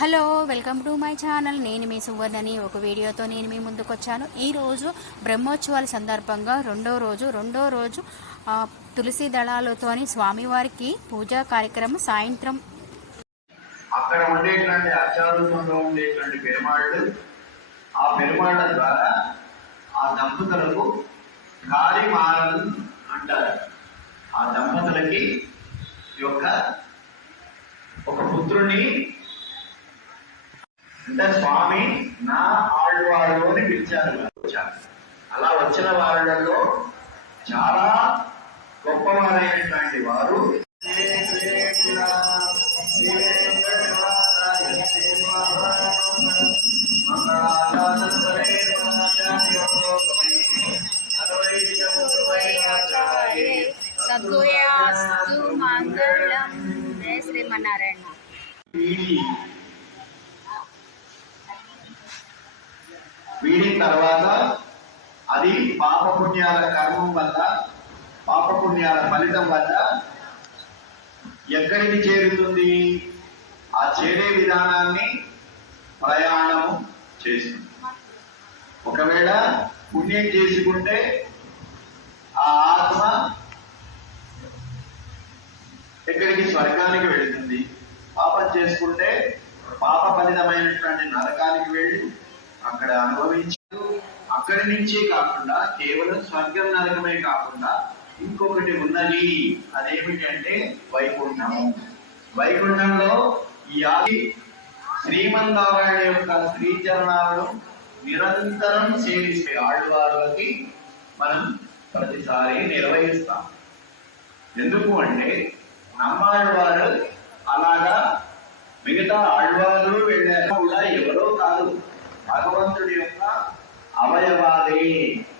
Hello welcome to my channel. నేను మీ సువర్ణని. ఒక వీడియోతో నేను మీ ముందుకు వచ్చాను ఈరోజు బ్రహ్మోత్సవాల సందర్భంగా రెండో రోజు రెండో రోజు తులసి దళాలతోని స్వామివారికి పూజా కార్యక్రమం సాయంత్రం. అక్కడ ఉండేటువంటి అత్యారూపంలో ఉండేటువంటి పెరుమాళ్ళు ఆ పెరుమాళ్ళ ద్వారా ఆ దంపతులకు కారిమారలు అంటారు. ఆ దంపతులకి యొక్క ఒక పుత్రుని అంటే స్వామి నా ఆళ్వాళ్ళు అని పిలిచారు. అలా వచ్చిన వాళ్ళలో చాలా గొప్పవారైనటువంటి వారు సద్గుయాస్తు మంగళం. శ్రీమన్నారాయణ. వీడిన తర్వాత అది పాపపుణ్యాల కర్మం వల్ల పాపపుణ్యాల ఫలితం వల్ల ఎక్కడికి చేరుతుంది? ఆ చేరే విధానాన్ని ప్రయాణము చేస్తుంది. ఒకవేళ పుణ్యం చేసుకుంటే ఆ ఆత్మ ఎక్కడికి స్వర్గానికి వెళుతుంది? పాపం చేసుకుంటే పాప ఫలితమైనటువంటి నరకానికి వెళ్ళి అక్కడ అనుభవించారు. అక్కడి నుంచే కాకుండా కేవలం స్వర్గం నరకమే కాకుండా ఇంకొకటి ఉన్నది. అదేమిటి అంటే వైకుంఠము. వైకుంఠంలో ఈ ఆది శ్రీమన్నారాయణ యొక్క చరణాలను నిరంతరం సేవిస్తే ఆడవారులకి మనం ప్రతిసారి నిర్వహిస్తాం. ఎందుకు అంటే నమ్మాళ్ళవారు అలాగా మిగతా ఆళ్వారు Amen.